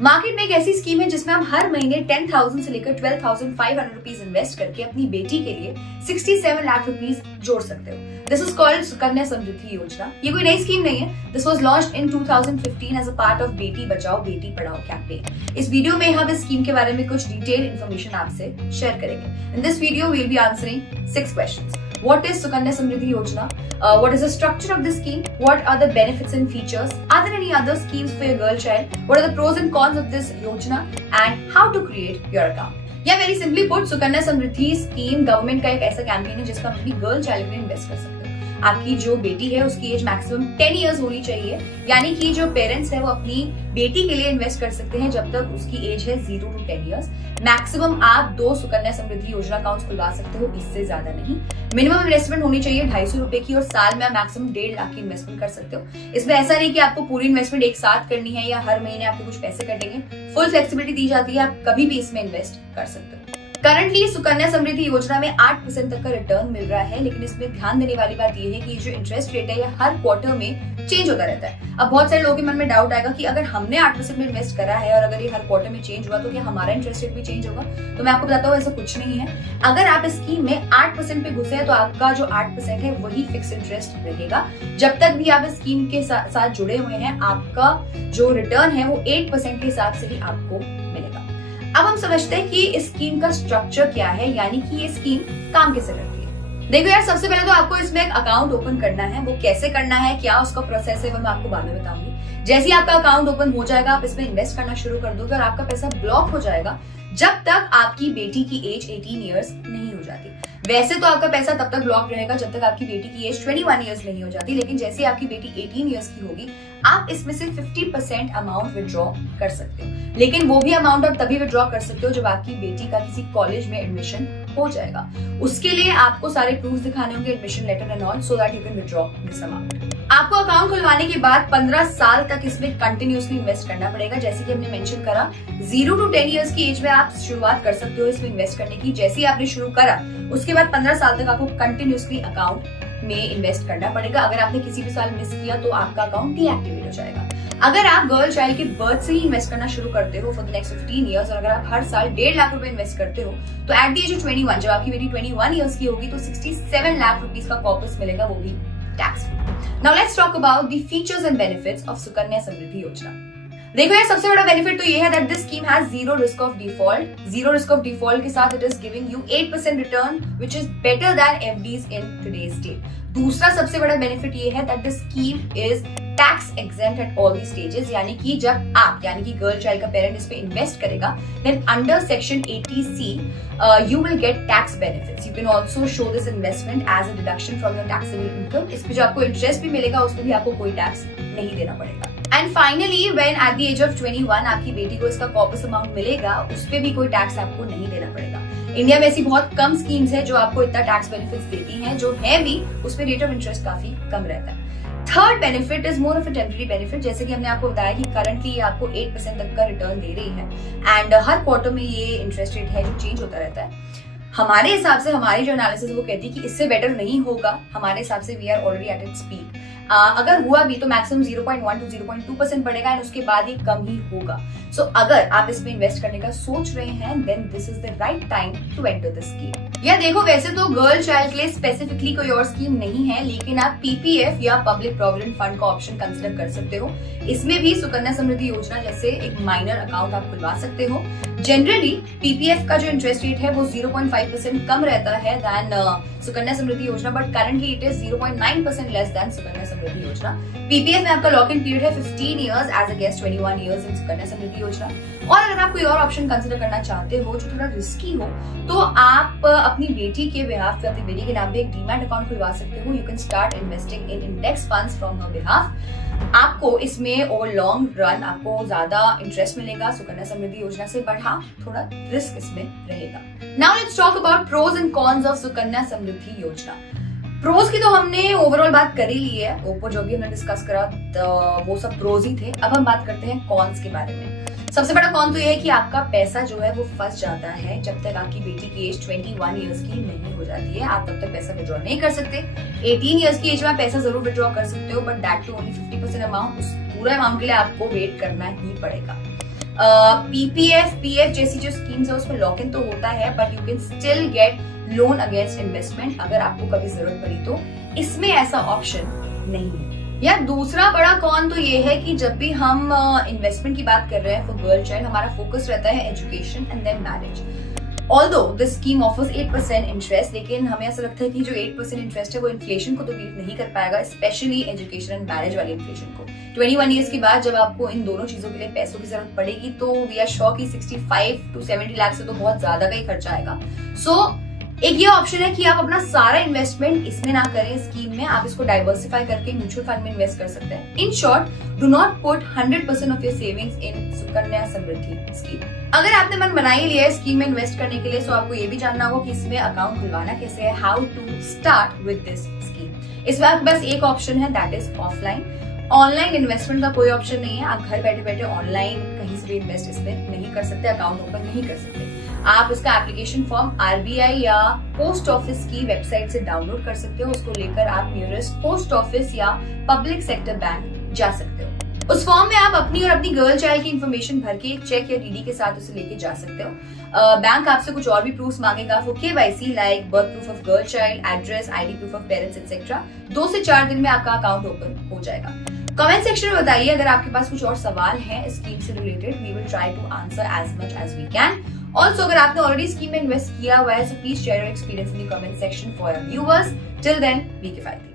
Market में एक ऐसी स्कीम है जिसमें हम हर महीने 10,000 से लेकर 12,500 रुपीज इन्वेस्ट करके अपनी बेटी के लिए 67 लाख रुपीज जोड़ सकते हो। This is called Sukanya Samriddhi Yojana. ये कोई नई स्कीम नहीं है। This was launched in 2015 as a part of Beti Bachao Beti Padhao campaign. इस वीडियो में हम इस स्कीम के बारे में कुछ डिटेल इन्फॉर्मेशन आपसे शेयर करेंगे। In this video we will be answering 6 questions. What is Sukanya Samriddhi Yojana? What is the structure of the scheme? What are the benefits and features? Are there any other schemes for your girl child? What are the pros and cons of this Yojana? And how to create your account? या very simply put, Sukanya Samriddhi scheme government का एक ऐसा campaign है जिसका अपनी girl child में invest कर सकते हो। आपकी जो बेटी है उसकी एज मैक्सिमम 10 इयर्स होनी चाहिए, यानी कि जो पेरेंट्स है वो अपनी बेटी के लिए इन्वेस्ट कर सकते हैं जब तक उसकी एज है 0 to 10 इयर्स। मैक्सिमम आप 2 सुकन्या समृद्धि योजना अकाउंट्स खुलवा सकते हो, इससे ज्यादा नहीं। मिनिमम इन्वेस्टमेंट होनी चाहिए 250 रुपए की और साल में आप मैक्सिमम 1.5 लाख की इन्वेस्टमेंट कर सकते हो। इसमें ऐसा नहीं कि आपको पूरी इन्वेस्टमेंट एक साथ करनी है या हर महीने आपके कुछ पैसे कटेंगे। फुल फ्लेक्सिबिलिटी दी जाती है, आप कभी भी इसमें इन्वेस्ट कर सकते हो। करंटली सुकन्या समृद्धि योजना में 8% तक का रिटर्न मिल रहा है, लेकिन इसमें ध्यान देने वाली बात यह है कि जो इंटरेस्ट रेट है ये हर क्वार्टर में चेंज होता रहता है। अब बहुत सारे लोगों के मन में डाउट आएगा कि अगर हमने 8% में इन्वेस्ट करा है और अगर ये हर क्वार्टर में चेंज हुआ तो क्या हमारा इंटरेस्ट रेट भी चेंज होगा? तो मैं आपको बताता हूँ ऐसा कुछ नहीं है। अगर आप इस स्कीम में 8% पे घुसे हैं तो आपका जो 8% है वही फिक्स इंटरेस्ट रहेगा। जब तक भी आप इस स्कीम के साथ जुड़े हुए हैं, आपका जो रिटर्न है वो 8% के हिसाब से ही आपको मिलेगा। अब हम समझते हैं कि इस स्कीम का स्ट्रक्चर क्या है, यानी कि ये स्कीम काम कैसे करती है। देखो यार, सबसे पहले तो आपको इसमें एक अकाउंट ओपन करना है। वो कैसे करना है, क्या उसका प्रोसेस है, वो मैं आपको बाद में बताऊंगी। जैसे ही आपका अकाउंट ओपन हो जाएगा, आप इसमें इन्वेस्ट करना शुरू कर दोगे और आपका पैसा ब्लॉक हो जाएगा जब तक आपकी बेटी की एज 18 इयर्स नहीं हो जाती। वैसे तो आपका पैसा तब तक ब्लॉक रहेगा जब तक आपकी बेटी की एज 21 इयर्स नहीं हो जाती, लेकिन जैसे आपकी बेटी 18 इयर्स की होगी, आप इसमें से 50% अमाउंट विड्रॉ कर सकते हो। लेकिन वो भी अमाउंट आप तभी विड्रॉ कर सकते हो जब आपकी बेटी का किसी कॉलेज में एडमिशन हो जाएगा। उसके लिए आपको सारे प्रूफ दिखाने होंगे, admission letter and all, so that you can withdraw this amount. आपको अकाउंट खुलवाने के बाद 15 साल तक इसमें कंटिन्यूअसली इन्वेस्ट करना पड़ेगा। जैसे कि हमने मेंशन करा, 0 to 10 इयर्स की एज में आप शुरुआत कर सकते हो इसमें इन्वेस्ट करने की। जैसे ही आपने शुरू करा उसके बाद 15 साल तक आपको कंटिन्यूअसली अकाउंट में इन्वेस्ट करना पड़ेगा। अगर आपने किसी भी साल मिस किया तो आपका अकाउंट डीएक्टिवेट हो जाएगा। अगर आप गर्ल चाइल्ड के बर्थ से ही इन्वेस्ट करना शुरू करते हो फॉर द नेक्स्ट 15 इयर्स और अगर आप हर साल 1.5 लाख रुपए इन्वेस्ट करते हो तो एट द एज ऑफ 21, जब आपकी बेटी 21 इयर्स की होगी तो 67 लाख रुपीस का कॉर्पस मिलेगा, वो भी tax free. Now let's talk about the features and benefits of Sukanya Samriddhi Yojana. देखो यार, सबसे बड़ा बेनिफिट तो ये है that this scheme has zero risk of default. Zero risk of default के साथ it is giving you 8% return which is better than FDs in today's date. दूसरा सबसे बड़ा बेनिफिट ये है that this scheme is tax exempt at all the stages, यानी कि जब आप यानी कि गर्ल चाइल्ड का पेरेंट इस पे इन्वेस्ट करेगा then under section 80C you will get tax benefits. You can also show this investment as a deduction from your taxable income. इस पे जो आपको इंटरेस्ट भी मिलेगा उसमें भी आपको कोई टैक्स नहीं देना पड़ेगा। And finally when at the age of 21 आपकी बेटी को इसका कॉर्पस अमाउंट मिलेगा, उस पे भी कोई टैक्स आपको नहीं देना पड़ेगा। इंडिया में ऐसी बहुत कम स्कीम्स है जो आपको इतना टैक्स बेनिफिट्स देती हैं, जो है भी उस पे रेट ऑफ इंटरेस्ट काफी कम रहता है। Third benefit is more of a temporary benefit. जैसे कि हमने आपको बताया कि करंटली आपको 8% तक का रिटर्न दे रही है एंड हर क्वार्टर में ये इंटरेस्ट रेट है जो चेंज होता रहता है। हमारे हिसाब से हमारी जो एनालिसिस वो कहती है कि इससे बेटर नहीं होगा। हमारे हिसाब से we are already at its peak. अगर हुआ भी तो मैक्सिमम 0.1 to 0.2% बढ़ेगा एंड उसके बाद ये कम ही होगा। सो अगर आप इसमें इन्वेस्ट करने का सोच रहे हैं then this is the right time to enter this scheme. या देखो, वैसे तो गर्ल चाइल्ड के लिए स्पेसिफिकली कोई और स्कीम नहीं है, लेकिन आप पीपीएफ या पब्लिक प्रोविडेंट फंड का ऑप्शन कंसिडर कर सकते हो। इसमें भी सुकन्या समृद्धि योजना जैसे एक माइनर अकाउंट आप खुलवा सकते हो। जनरली पीपीएफ का जो इंटरेस्ट रेट है वो 0.5% कम रहता है then Sukanya Samriddhi Yojana, but currently it is 0.9% less than Sukanya Samriddhi Yojana. PPF में आपका लॉक इन पीरियड है 15 years as against 21 years in Sukanya Samriddhi Yojana. और अगर आप कोई और ऑप्शन कंसिडर करना चाहते हो जो थोड़ा रिस्की हो तो आप अपनी बेटी के बिहाफ पे अपनी बेटी के नाम पे एक डीमैट अकाउंट खुलवा सकते हो। You can start investing in index funds from her behalf. आपको इसमें ओवर लॉन्ग रन आपको ज्यादा इंटरेस्ट मिलेगा सुकन्या समृद्धि योजना से, बट हाँ थोड़ा रिस्क इसमें रहेगा। Now let's talk about pros and cons of Sukanya Samriddhi Yojana. Pros की तो हमने ओवरऑल बात कर ही ली है, ऊपर जो भी हमने डिस्कस करा वो सब प्रोज ही थे। अब हम बात करते हैं कॉन्स के बारे में। सबसे बड़ा कॉन तो ये है कि आपका पैसा जो है वो फंस जाता है जब तक आपकी बेटी की एज 21 इयर्स की नहीं हो जाती है। आप तब तक पैसा विड्रॉ नहीं कर सकते। 18 इयर्स की एज में आप पैसा जरूर विड्रॉ कर सकते हो, but that too only 50% amount. उस पूरे अमाउंट के लिए आपको वेट करना ही पड़ेगा। पीपीएफ, पीएफ जैसी जो स्कीम्स है उसमें लॉक इन तो होता है, but you can still get loan against investment अगर आपको कभी जरूरत पड़ी तो। इसमें ऐसा ऑप्शन नहीं है। या दूसरा बड़ा कॉन तो ये है कि जब भी हम इन्वेस्टमेंट की बात कर रहे हैं फॉर गर्ल चाइल्ड, हमारा फोकस रहता है education and then marriage. Although this scheme offers 8% interest, लेकिन हमें ऐसा लगता है कि जो 8% इंटरेस्ट है वो इन्फ्लेशन को तो बीट नहीं कर पाएगा, स्पेशली एजुकेशन एंड मैरिज वाले इन्फ्लेशन को। 21 ईयर्स के बाद जब आपको इन दोनों चीजों के लिए पैसों की जरूरत पड़ेगी तो वी आर श्योर कि 65 to 70 लाख से तो बहुत ज्यादा का ही खर्चा आएगा। सो एक ये ऑप्शन है कि आप अपना सारा इन्वेस्टमेंट इसमें ना करें स्कीम में, आप इसको डाइवर्सिफाई करके म्यूचुअल फंड में इन्वेस्ट कर सकते हैं। In short, do not put 100% of your savings in Sukanya Samriddhi scheme. अगर आपने मन बना ही लिया है स्कीम में इन्वेस्ट करने के लिए, तो आपको ये भी जानना होगा कि इसमें अकाउंट खुलवाना कैसे है, how to start with this scheme. इसमें आपके पास एक ऑप्शन है, that is offline. Online investment का कोई ऑप्शन नहीं है, आप घर बैठे बैठे ऑनलाइन कहीं से भी इन्वेस्ट इसमें नहीं कर सकते, अकाउंट ओपन नहीं कर सकते। आप इसका एप्लीकेशन फॉर्म आरबीआई या पोस्ट ऑफिस की वेबसाइट से डाउनलोड कर सकते हो, उसको लेकर आप नियरेस्ट पोस्ट ऑफिस या पब्लिक सेक्टर बैंक जा सकते हो। उस फॉर्म में आप अपनी और अपनी गर्ल चाइल्ड की इंफॉर्मेशन भर के एक चेक या डीडी के साथ उसे लेके जा सकते हो। बैंक आपसे कुछ और भी प्रूफ्स मांगेगा for KYC, like birth proof of girl child, address, ID proof of parents etcetera. 2 से 4 दिन में आपका अकाउंट ओपन हो जाएगा। कमेंट सेक्शन में बताइए अगर आपके पास कुछ और सवाल है स्कीम से related, we will try to answer as much as we can. Also अगर आपने ऑलरेडी स्कीम में इन्वेस्ट किया हुआ है, so please share your experience in the comment section for your viewers. Till then, be किफायती।